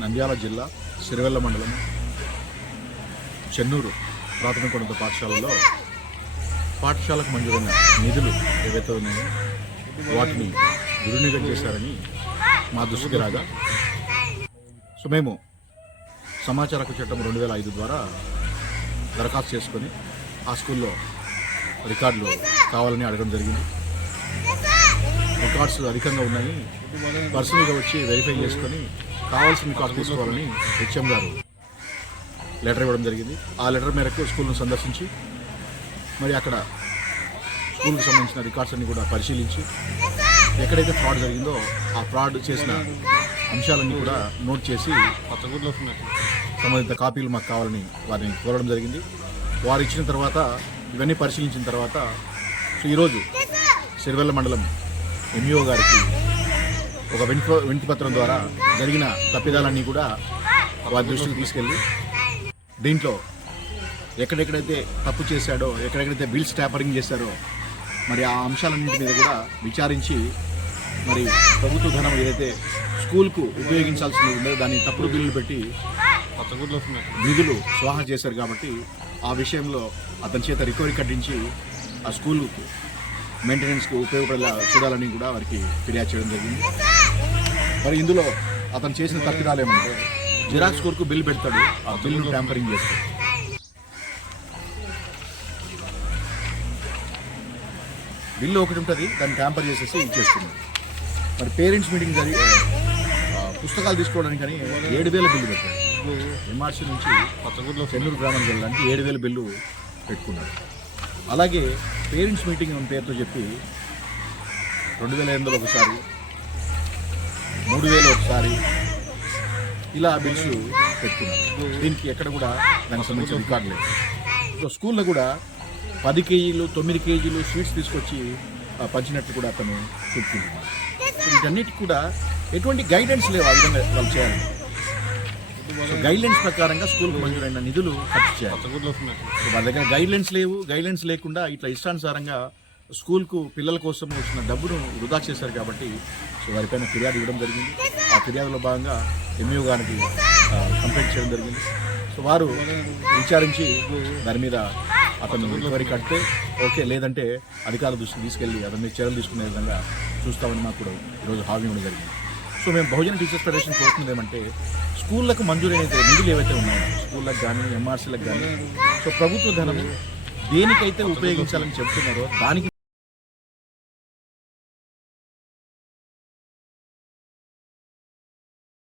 నంద్యాల జిల్లా సిరివెల్ల మండలం చెన్నూరు ప్రాథమికోన్నత పాఠశాలలో పాఠశాలకు మంజూరైన నిధులు ఏవైతే ఉన్నాయో వాటిని దుర్వినియోగం చేశారని మా దృష్టికి రాగా సో మేము సమాచార హక్కు చట్టం రెండు వేల ఐదు ద్వారా దరఖాస్తు చేసుకొని ఆ స్కూల్లో రికార్డులు కావాలని అడగడం జరిగింది. రికార్డ్స్ అధికంగా ఉన్నాయి. పర్సనల్గా వచ్చి వెరిఫై చేసుకొని కావాల్సిన రికార్డ్స్ తీసుకోవాలని హెచ్ఎం గారు లెటర్ ఇవ్వడం జరిగింది. ఆ లెటర్ మేరకు స్కూల్ను సందర్శించి మరి అక్కడ స్కూల్కి సంబంధించిన రికార్డ్స్ అన్ని కూడా పరిశీలించి ఎక్కడైతే ఫ్రాడ్ జరిగిందో ఆ ఫ్రాడ్ చేసిన అంశాలన్నీ కూడా నోట్ చేసి సంబంధిత కాపీలు మాకు కావాలని వారిని కోరడం జరిగింది. వారు ఇచ్చిన తర్వాత ఇవన్నీ పరిశీలించిన తర్వాత సో ఈరోజు సిరివెల్ల మండలం ఎంఈఓ గారికి ఒక వింటి వింటి పత్రం ద్వారా జరిగిన తప్పిదాలన్నీ కూడా వారి దృష్టికి తీసుకెళ్ళి దీంట్లో ఎక్కడెక్కడైతే తప్పు చేశాడో ఎక్కడెక్కడైతే బిల్స్ ట్యాపరింగ్ చేశారో మరి ఆ అంశాలన్నింటి మీద కూడా విచారించి మరి ప్రభుత్వ ధనం ఏదైతే స్కూల్కు ఉపయోగించాల్సింది ఉందో దాన్ని తప్పుడు బిల్లులు పెట్టి నిధులు స్వాహా చేశారు కాబట్టి ఆ విషయంలో అతని చేత రికవరీ కట్టించి ఆ స్కూల్కు మెయింటెనెన్స్కు ఉపయోగపడేలా చూడాలని కూడా వారికి ఫిర్యాదు చేయడం జరిగింది. మరి ఇందులో అతను చేసిన తప్పిదాలు ఏమంటే జిరాక్స్ కోర్కు బిల్ పెడతాడు ఆ బిల్లును ట్యాంపరింగ్ చేస్తాడు. బిల్లు ఒకటి ఉంటుంది దాన్ని ట్యాంపర్ చేసేసి ఇచ్చేస్తుంది మరి పేరెంట్స్ మీటింగ్ జరిగి పుస్తకాలు తీసుకోవడానికి కానీ ఏడు వేల బిల్లు పెట్టాడు. ఎంఆర్సీ నుంచి చెన్నూరు గ్రామానికి వెళ్ళడానికి ఏడు వేల బిల్లు పెట్టుకున్నాడు. అలాగే పేరెంట్స్ మీటింగ్ అని పేరుతో చెప్పి రెండు వేల ఎనిమిదిలో ఒకసారి మూడు వేలు ఒకసారి. ఇలా బిల్స్ పెట్టుకున్నారు దీనికి ఎక్కడ కూడా దానికి సంబంధించిన రికార్డు లేదు. సో స్కూల్లో కూడా పది కేజీలు తొమ్మిది కేజీలు స్వీట్స్ తీసుకొచ్చి పంచినట్లు కూడా అతను చెప్పుకుంటున్నాడు సో వీటన్నిటికి కూడా ఎటువంటి గైడెన్స్ లేవు ఆ విధంగా వాళ్ళు చేయాలి. గైడ్లైన్స్ ప్రకారంగా స్కూల్కి మంజూరైన నిధులు ఖర్చు చేయాలి. వాళ్ళ దగ్గర గైడ్లైన్స్ లేవు. గైడ్లైన్స్ లేకుండా ఇట్లా ఇష్టానుసారంగా స్కూల్కు పిల్లల కోసం వచ్చిన డబ్బును వృధా చేశారు కాబట్టి సో వారిపైన ఫిర్యాదు ఇవ్వడం జరిగింది. ఆ ఫిర్యాదులో భాగంగా ఎంఈఓ గారికి కంప్లైంట్ చేయడం జరిగింది. సో వారు విచారించి దాని మీద అతను వరకు కడితే ఓకే లేదంటే అధికారుల దృష్టికి తీసుకెళ్ళి అతని మీద చర్యలు తీసుకునే విధంగా చూస్తామని మాకు కూడా ఈరోజు హామీ ఇవ్వడం జరిగింది. సో మేము బహుజన టీచర్స్ ఫెడరేషన్ కోరుతున్నది ఏమంటే స్కూళ్ళకు మంజూరైన నిధులు ఏవైతే ఉన్నాయో స్కూళ్ళకు కానీ ఎంఆర్సీలకు కానీ సో ప్రభుత్వ ధనం దేనికైతే ఉపయోగించాలని చెప్తున్నారో దానికి